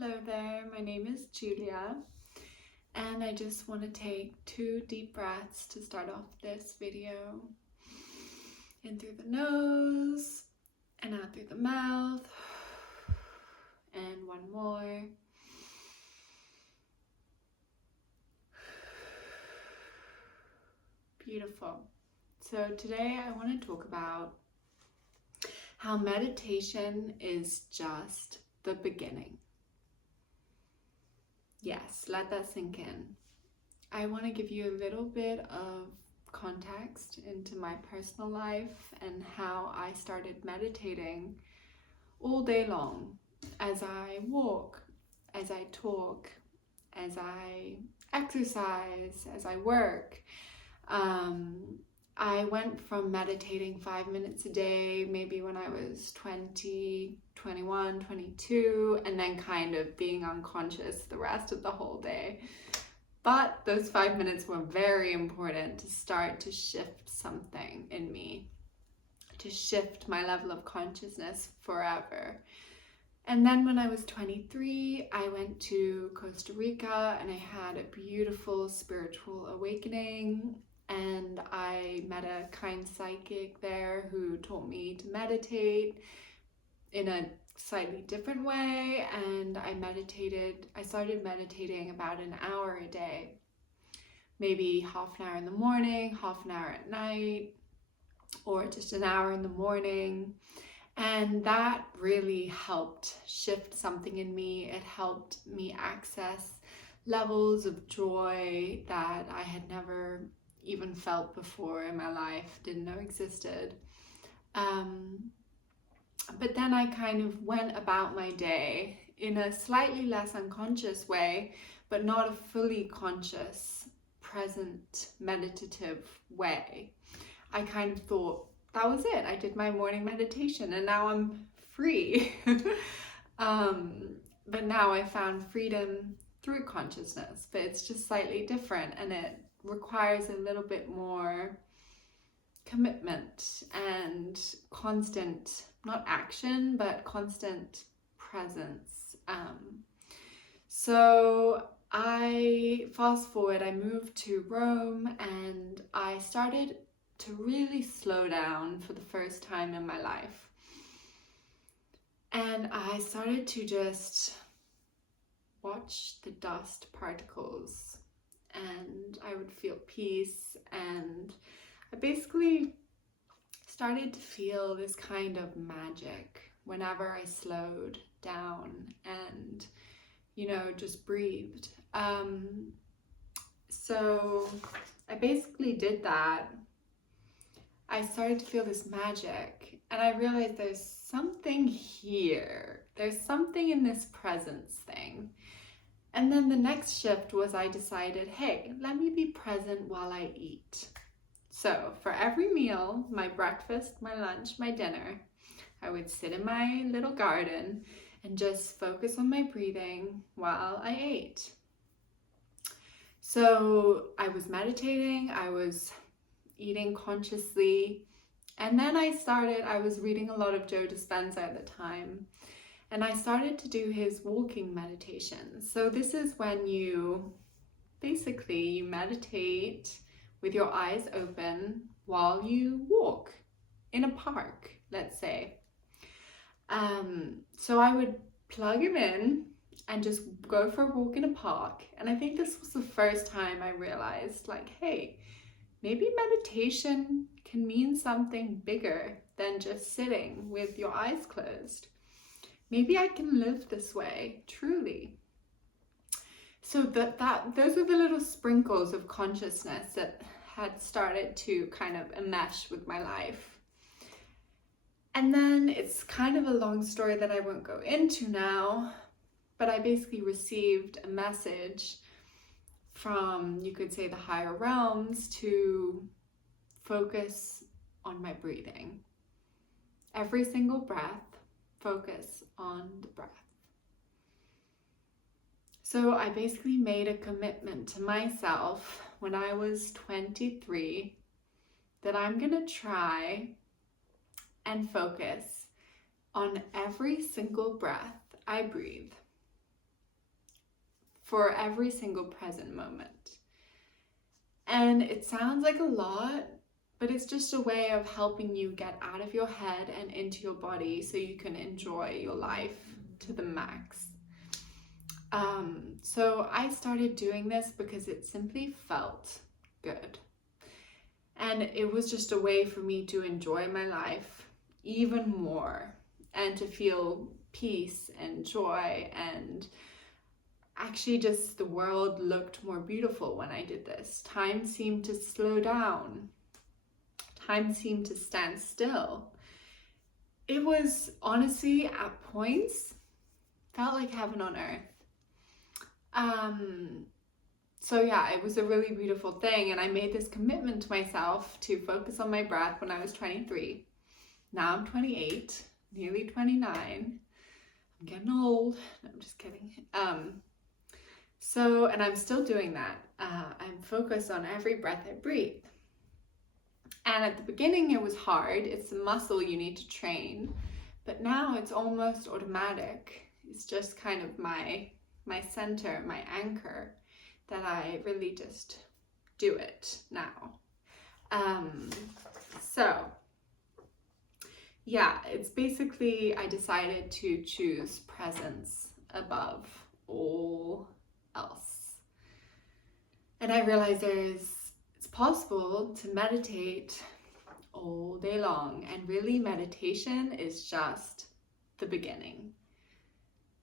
Hello there, my name is Julia, and I just want to take 2 deep breaths to start off this video. In through the nose, and out through the mouth, and one more. Beautiful. So today I want to talk about how meditation is just the beginning. Yes, let that sink in. I want to give you a little bit of context into my personal life and how I started meditating all day long as I walk, as I talk, as I exercise, as I work. I went from meditating 5 minutes a day, maybe when I was 20, 21, 22, and then kind of being unconscious the rest of the whole day. But those 5 minutes were very important to start to shift something in me, to shift my level of consciousness forever. And then when I was 23, I went to Costa Rica and I had a beautiful spiritual awakening. And I met a kind psychic there who taught me to meditate in a slightly different way, and I started meditating about an hour a day, maybe half an hour in the morning, half an hour at night, or just an hour in the morning. And that really helped shift something in me. It helped me access levels of joy that I had never even felt before in my life, didn't know existed. But then I kind of went about my day in a slightly less unconscious way, but not a fully conscious, present, meditative way. I kind of thought, that was it. I did my morning meditation and now I'm free. But now I found freedom through consciousness, but it's just slightly different and it requires a little bit more commitment and constant, not action, but constant presence. So I fast forward, I moved to Rome and I started to really slow down for the first time in my life. And I started to just watch the dust particles and I would feel peace, and I basically started to feel this kind of magic whenever I slowed down and, just breathed. So I basically did that. I started to feel this magic and I realized there's something here. There's something in this presence thing. And then the next shift was I decided, hey, let me be present while I eat. So for every meal, my breakfast, my lunch, my dinner, I would sit in my little garden and just focus on my breathing while I ate. So I was meditating, I was eating consciously, and then I was reading a lot of Joe Dispenza at the time, and I started to do his walking meditation. So this is when you meditate with your eyes open while you walk in a park, let's say. So I would plug him in and just go for a walk in a park. And I think this was the first time I realized, hey, maybe meditation can mean something bigger than just sitting with your eyes closed. Maybe I can live this way, truly. So those are the little sprinkles of consciousness that had started to kind of enmesh with my life. And then it's kind of a long story that I won't go into now, but I basically received a message from, you could say, the higher realms to focus on my breathing. Every single breath, focus on the breath. So I basically made a commitment to myself when I was 23 that I'm gonna try and focus on every single breath I breathe. for every single present moment. And it sounds like a lot, but it's just a way of helping you get out of your head and into your body so you can enjoy your life to the max. So I started doing this because it simply felt good. And it was just a way for me to enjoy my life even more and to feel peace and joy, and actually just the world looked more beautiful when I did this. Time seemed to slow down. Time seemed to stand still. It was honestly at points felt like heaven on earth. So yeah, it was a really beautiful thing, and I made this commitment to myself to focus on my breath when I was 23. Now I'm 28, nearly 29. I'm getting old. No, I'm just kidding. And I'm still doing that. I'm focused on every breath I breathe. And at the beginning it was hard. It's a muscle you need to train. But now it's almost automatic. It's just kind of my center, my anchor, that I really just do it now. So yeah, it's basically, I decided to choose presence above all else. And I realized it's possible to meditate all day long, and really meditation is just the beginning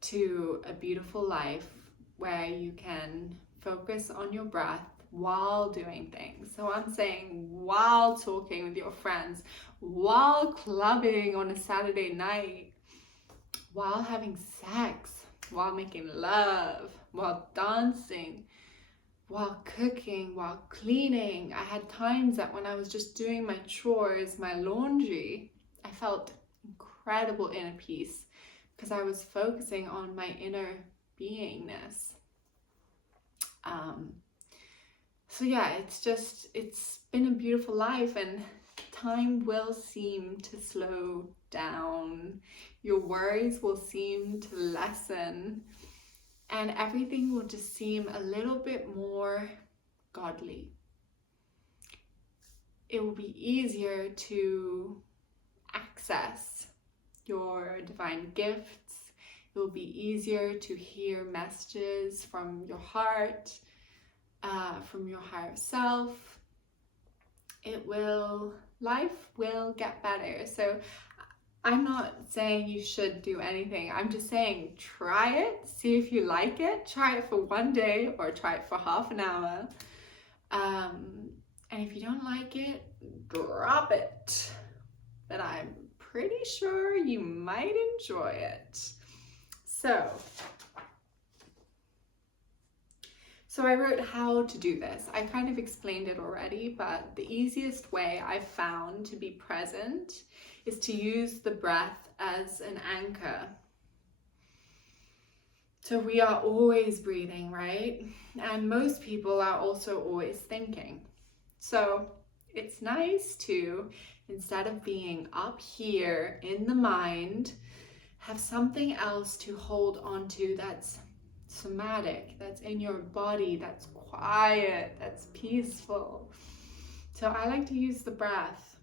to a beautiful life where you can focus on your breath while doing things. So I'm saying while talking with your friends, while clubbing on a Saturday night, while having sex, while making love, while dancing, while cooking, while cleaning. I had times that when I was just doing my chores, my laundry, I felt incredible inner peace because I was focusing on my inner beingness. So yeah, it's been a beautiful life, and time will seem to slow down. Your worries will seem to lessen, and everything will just seem a little bit more godly. It will be easier to access your divine gifts. It will be easier to hear messages from your heart, from your higher self. Life will get better. So I'm not saying you should do anything. I'm just saying try it, see if you like it. Try it for one day or try it for half an hour. And if you don't like it, drop it. But I'm pretty sure you might enjoy it. So I wrote how to do this. I kind of explained it already, but the easiest way I've found to be present is to use the breath as an anchor. So we are always breathing, right? And most people are also always thinking. So it's nice to, instead of being up here in the mind, have something else to hold on to that's somatic, that's in your body, that's quiet, that's peaceful. So I like to use the breath.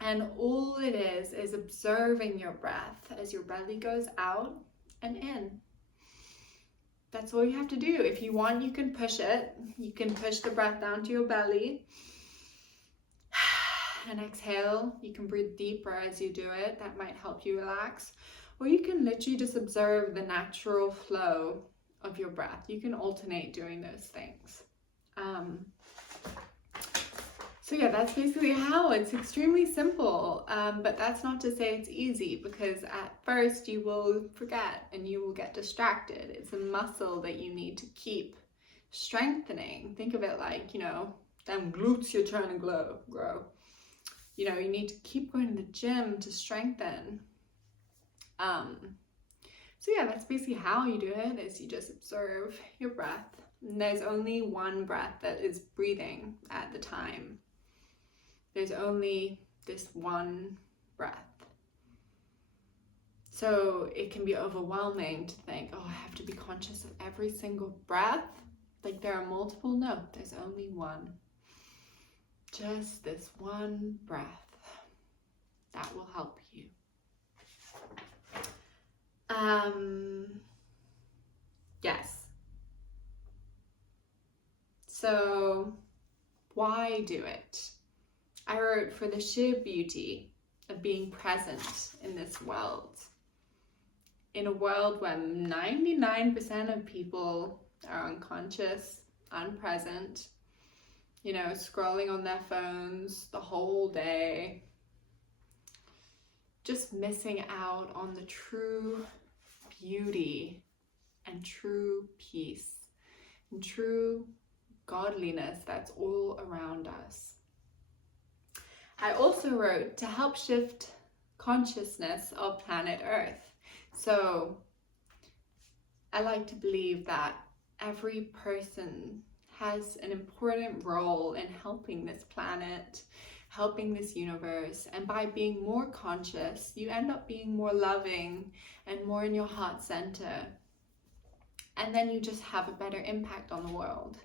And all it is observing your breath as your belly goes out and in. That's all you have to do. If you want, you can push it. You can push the breath down to your belly. And exhale. You can breathe deeper as you do it. That might help you relax. Or you can literally just observe the natural flow of your breath. You can alternate doing those things. So yeah, that's basically how. It's extremely simple, but that's not to say it's easy, because at first you will forget and you will get distracted. It's a muscle that you need to keep strengthening. Think of it like, them glutes you're trying to grow. You need to keep going to the gym to strengthen. So yeah, that's basically how you do it, is you just observe your breath. And there's only one breath that is breathing at the time. There's only this one breath. So it can be overwhelming to think, oh, I have to be conscious of every single breath. Like there are multiple. No, there's only one. Just this one breath. That will help you. Yes. So why do it? I wrote, for the sheer beauty of being present in this world. In a world where 99% of people are unconscious, unpresent, you know, scrolling on their phones the whole day, just missing out on the true beauty and true peace and true godliness that's all around us. I also wrote to help shift consciousness of planet Earth. So I like to believe that every person has an important role in helping this planet, helping this universe, and by being more conscious, you end up being more loving and more in your heart center. And then you just have a better impact on the world.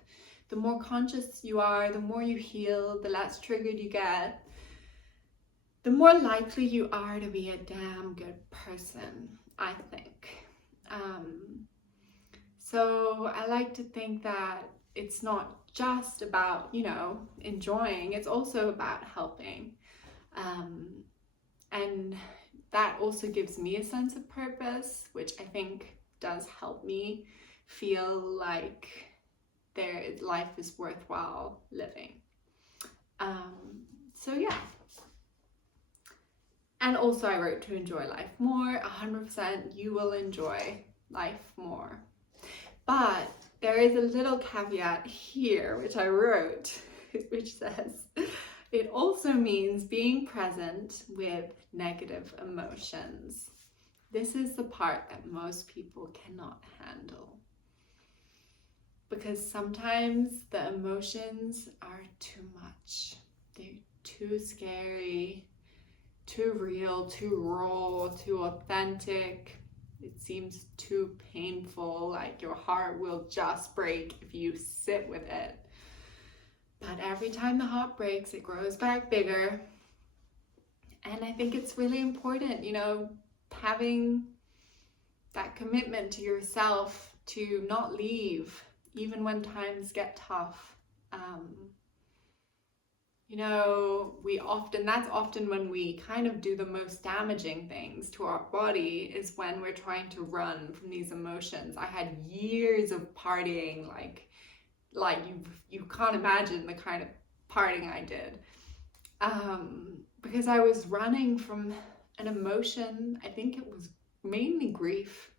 The more conscious you are, the more you heal, the less triggered you get, the more likely you are to be a damn good person, I think. So I like to think that it's not just about, you know, enjoying, it's also about helping. And that also gives me a sense of purpose, which I think does help me feel like life is worthwhile living. So yeah. And also I wrote to enjoy life more. 100% you will enjoy life more. But there is a little caveat here, which I wrote, which says, it also means being present with negative emotions. This is the part that most people cannot handle. Because sometimes the emotions are too much. They're too scary, too real, too raw, too authentic. It seems too painful, like your heart will just break if you sit with it. But every time the heart breaks, it grows back bigger. And I think it's really important, you know, having that commitment to yourself to not leave, even when times get tough. You know, that's often when we kind of do the most damaging things to our body, is when we're trying to run from these emotions. I had years of partying, like you can't imagine the kind of partying I did. Because I was running from an emotion, I think it was mainly grief.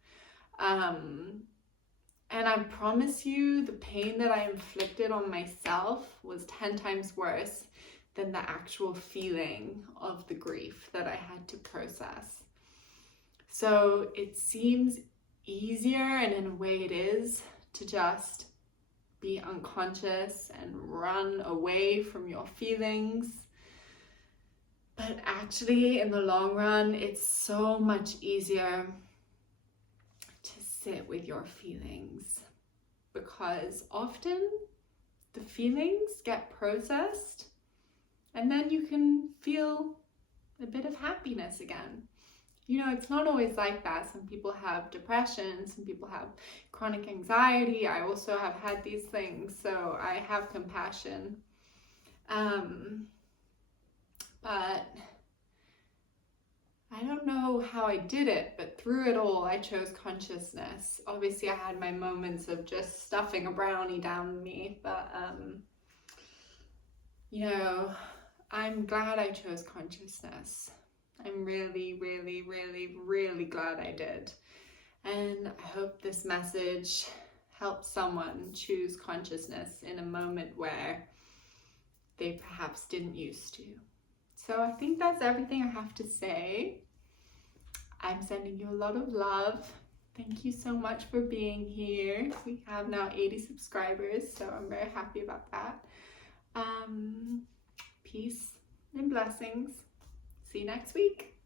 And I promise you, the pain that I inflicted on myself was 10 times worse than the actual feeling of the grief that I had to process. So it seems easier, and in a way it is, to just be unconscious and run away from your feelings. But actually, in the long run, it's so much easier to sit with your feelings, because often the feelings get processed and then you can feel a bit of happiness again. You know, it's not always like that. Some people have depression, some people have chronic anxiety. I also have had these things, so I have compassion. But I don't know how I did it, but through it all, I chose consciousness. Obviously, I had my moments of just stuffing a brownie down me, but, you know, I'm glad I chose consciousness. I'm really, really, really, really glad I did. And I hope this message helps someone choose consciousness in a moment where they perhaps didn't used to. So I think that's everything I have to say. I'm sending you a lot of love. Thank you so much for being here. We have now 80 subscribers, so I'm very happy about that. Peace and blessings. See you next week.